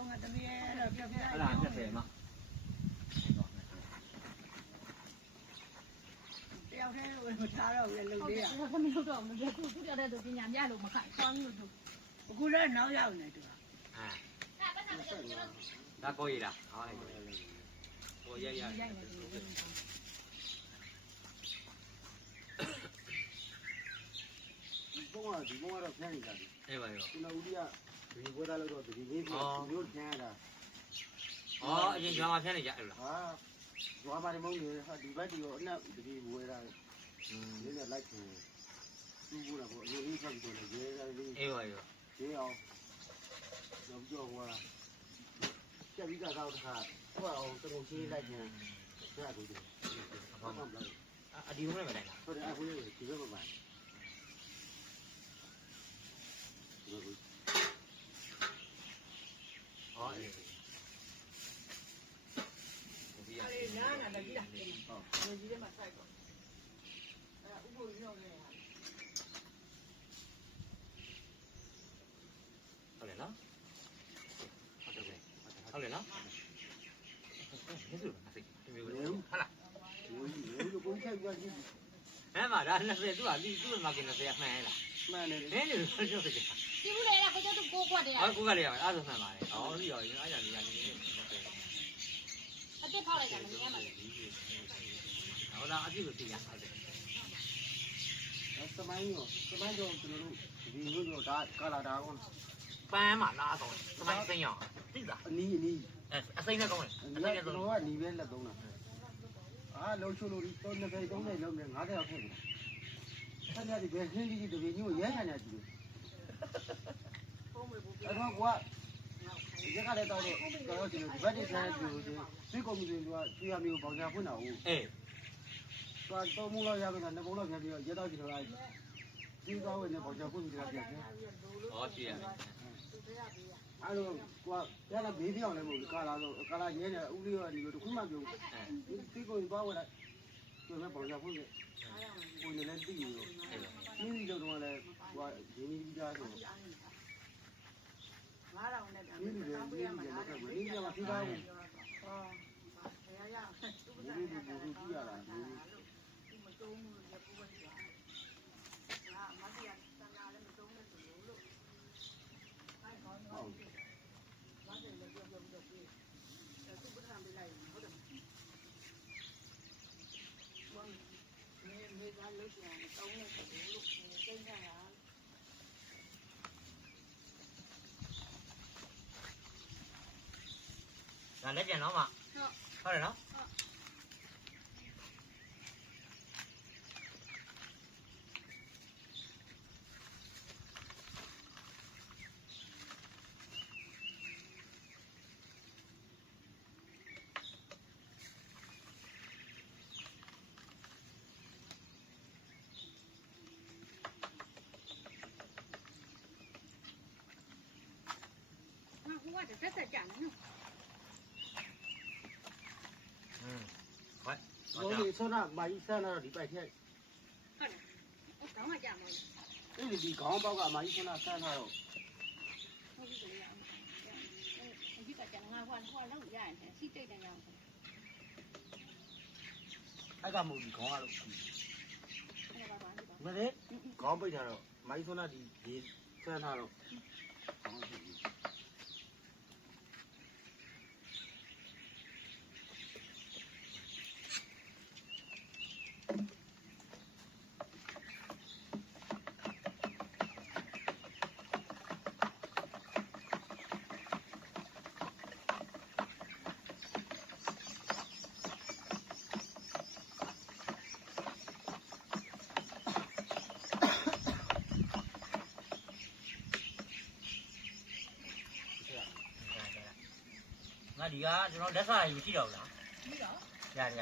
တော့ငါတမီးအဲ့တော့ပြပြ အဲ့ဒါ20မှာ တယောက်တည်းဝင်မထားတော့ဘူးလေလုံ ဟုတ် လေး တယ် อ่ะ ဒါသမီးတို့တော့မပြခုသူ့တဲ့သူပညာမြလို့မခိုင်ဆောင်းလို့သူ အခုလည်းနောက်ရောက်နေတူ ဒါကိုရလားဟောကိုရရ ရိုက်နေတယ် ဘုံကဒီဘုံကတော့ဖျန်းနေတာဒီ အေးပါရော ကျွန်တော်ဦးလေးကဒီဘွဲသားလို့တော့ဒီလေးပြီးမျိုးဖျန်းရတာ ဩအရင်ကျွမ်းမှာဖျက်နေကြအဲ့လိုလား ဟာဇွာပါနေမုန်းနေဟာဒီဘက်ဒီရောအနောက်ဒီဘွဲသားလေးနဲ့လိုက်ခင်သူ့ဘူးတော့အရင်လေးဖက်ပြီးတော့ရဲရဲလေး အေးပါရော ရဲအောင်တော့ကြောဟိုချက်ပြီးတော့တခါဟိုအောင်တကုတ်ချင်းလိုက်ခင်ဆက်ရဘူးဒီဘာမှမလုပ် အဒီဘုံနဲ့မတိုင်းလား ဟုတ်တယ်အခုလေးဒီဘက်မှာပါဒီဘက် ဩအေးဒီရ အဲ့နားနာလည်းကြည့်တာ ဟုတ် လူကြီးတွေမှာစိုက်တော့အဲ့ဥပ္ပိုလ်ညောင်းနေရ ဟုတ်တယ်နော်ဟုတ်တယ်ဟုတ်တယ်နော်ဒီလိုမသိဘူးဒီမျိုးဟုတ်လား ဒီလိုပုံချက်ပြကြည့် အဲ့မှာဒါ20သူကလီသူ့မှာက20မှန်လား မှန်တယ် နင်းနေလို့ပြောစစ်တယ် ဒီဘူးလေကကျတော့ကိုကွက်တယ် ဟောကိုကလေးရမယ်အဲ့ဒါမှန်ပါတယ်ဟောဒီရောအဲ့ဒါလေးကနေနေ အတက်ဖောက်လိုက်တာမမြင်ရမှာ ဟောဒါအပြည့်ကိုသိရဟုတ်တယ် သမိုင်းရောကျွန်တော်တို့ဒီလိုတော့ဒါကာလာဒါကော ပန်းမှာလားတော့သမိုင်းသိအောင်သိလား အနီး အစိမ့်နဲ့ကောင်းတယ်အစိမ့်နဲ့ ကျွန် ကောင်း တော်ကနီးပဲလက်သုံးတာအာလုံးချုံလို့တော့20 30လုံးနဲ့50ရောက်ခဲ့တယ်ဆက်ရဒီဘယ်ဟင်းကြီးတပင်းကြီးကိုရဲခံရကြည့်လို့ ပုံမေဘူးပြ အဲ့တော့ကွာဒီကလည်းတော့ကျွန်တော်ဒီဘက်တွေဆန်းကြည့်လို့ဒီကွန်မြူနတီကကျွေးရမျိုးပေါင်ချဖွင့်တာဟုတ် အေး သွားသုံးမှုလောက်ရမယ်နှစ်ပုံလောက်ပြန်ပြီးရဲတော့ကျွန်တော်လိုက်ဒီကောင်းဝင်နဲ့ပေါင်ချဖွင့်ပြီးကြပြန် ဟောရှိရတယ် အဲ့တော့ကွာရတာဘေးပြောင်းလည်းမဟုတ်ဘူးကာလာဆိုကာလာရဲနေဦးလေးကဒီလိုတစ်ခုမှပြုံးဒီကိုသွားဝင်လိုက်ကျွေးမဲ့ပေါင်ချဖွင့်ပြီးကိုယ်လည်းတည်ရောဒီလိုတော့လည်းကွာဒီနည်းကြီးသားဆို 9000နဲ့ပြန် ဒီလိုလည်းဒီလိုလည်းကဝင်းကြီးကပြီးသားဘူး ဟောဘယ်ရအောင်သူက ဒီလိုဘူးကြည့်ရတာဒီ မတုံးဘူးလေပူဝင်သွားဟာမဆီယာစန္ဒာလည်းမတုံးနဲ့ဆိုလို့အဲ့ကောင်းတော့ဘာတယ်လဲပြောပြီးတော့ပြေးသူပထမပေးလိုက်ဟုတ်တယ်ဘောမေကလို့ပြန်တုံးနဲ့ဆိုလို့သိနေတာ ဒါလက်ပြန်တော့မှဟုတ်တယ်နော် ဟိုကတက်တက်ကြတယ်နော် ဘောဒီဆိုနာမိုင်းဆန်းတော့ဒီပိုက်ထက် ဟုတ်လားဟောကောင်းမှကြမှာ အဲ့ဒီခေါင်းပေါက်ကမိုင်းဆန်းဆန်းထားတော့ ဟုတ်ပြီလေအခုကကျန်ငါဟွာလောက်ရရင်စီတိတ်တယ်ရော အဲ့ကမဟုတ်ဒီခေါင်းကတော့ အဲ့ဒါပါပါဒီပါ မလေးခေါင်းပိတ်ထားတော့မိုင်းဆန်းဒီဆန်းထားတော့ခေါင်းဖြစ်ပြီ ငါဒီကကျွန်တော်လက်စားရရှိတော့လား ပြီးတော့ ရရ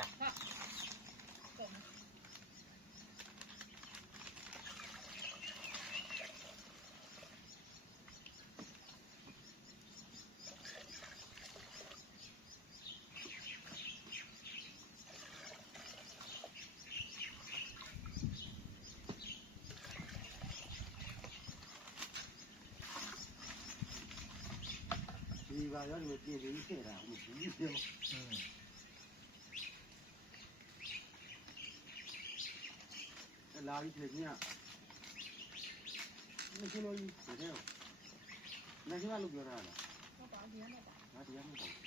ဒီ ပါရောဒီပြင်ပြီးထည့်တာမဘူးပြောလာပြီးထည့်ချင်းကမရှင်းလို့ဒီတဲ့မရှင်းလို့ပြောတာလား ဟုတ်ပါဘူးဒီနေ့ပါ ငါတရားမဟုတ်ဘူ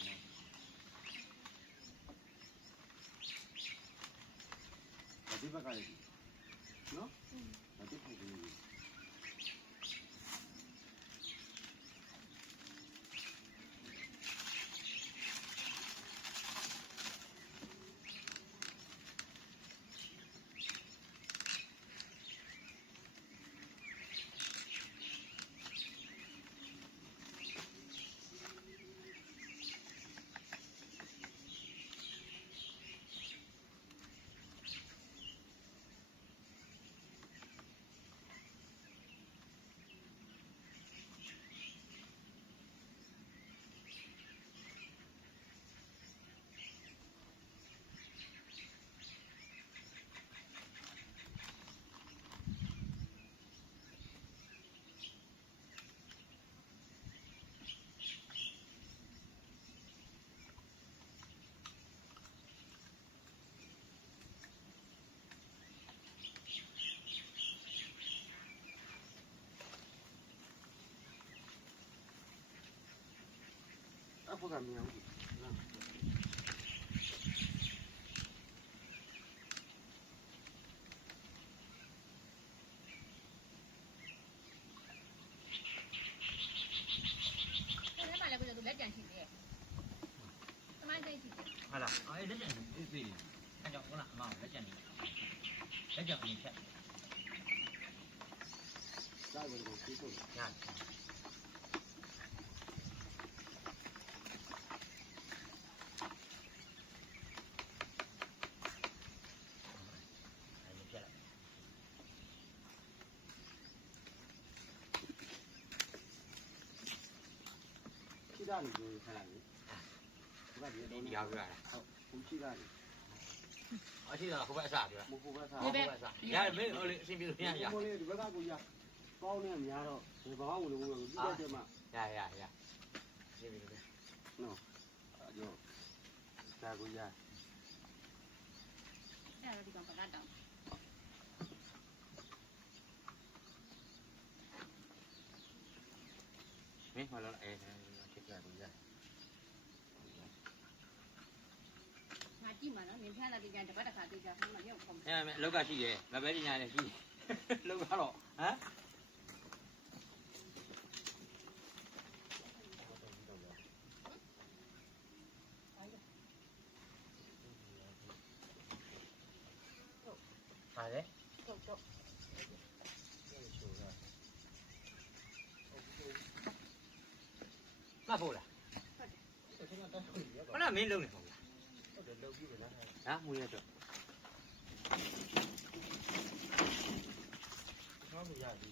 းဒီဘက်ကလည်းနော်ဒါတိတ်နေတယ်အခုကမြောင်း အဲ့ဒါမှလည်းကိုယ်ကလက်ကြံရှိတယ်သမိုင်းသိရှိတယ် ဟုတ်လားအဲ့လက်ကျန်သေးသေးလေးအဲ့ကြောင့်ဟုတ်လားအမလက်ကျန်နေလက်ကျန်နေဖြတ် လာဘယ်လိုသိတော့ ညာအဲ့ဒီဖြတ်လိုက် ခိတာနေကိုခဏလေးဒီကဒီ ဒီ တော့ ဒီရောက်ရတာ ဟုတ်ဘူးခိတာနေ အရှိတော့ခုဘက်အစားပြော မဟုတ်ပါစား ခုဘက်အစားရတယ်မင်းဟိုလေအရှင်ပြေလို့ရရ ဒီမိုးလေးဒီဘက်ကကိုရပေါင်းနေများတော့ဒီဘာဝင်လို့ဒီကတည်းက ရရှင်းပြီလေ နော်အကျော်ဒါကိုရ အဲ့ဒါဒီကောင်ပကတ်တောင်း မင်းမလာအဲ့ချက်ကြဘူးရ ငါကြည့်မှာနော်နင်ဖျားလာကြတပတ်တစ်ခါတွေ့ကြဟိုမှာရုပ်ခုံး အဲ့အလောက်ကရှိတယ်ငါပဲပညာလည်းရှိလောက်ကတော့ဟမ်ဟာလေ ချုပ်ချုပ် မဖို့လားဟုတ်လားမင်းလုံးနေပေါ့လား ဟုတ်တယ်လောက်ပြီးတော့လား ဟာမွေးရတော့ ဟောလို့ရပြီ